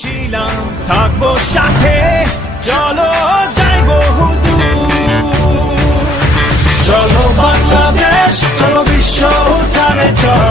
ছিলাম থাকব সাথে চলো যাই বহু চলো বাংলাদেশ চলো বিশ্ব উদ্ধারে চলো।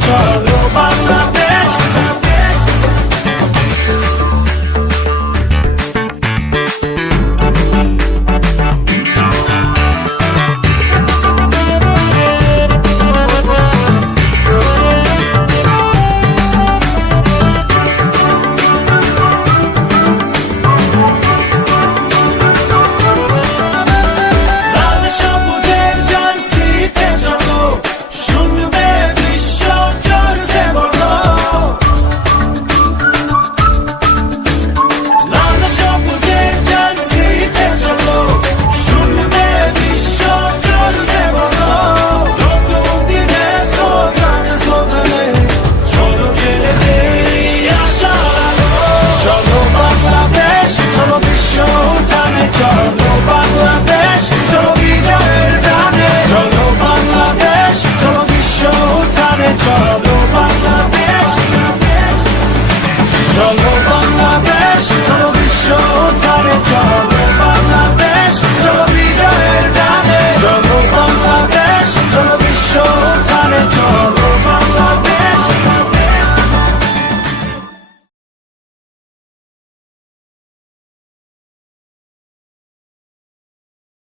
Charlie. চলো বাংলাদেশ চলো বিজয়ের টানে চলো বাংলাদেশ চলো বিশ্ব উঠানে চলো।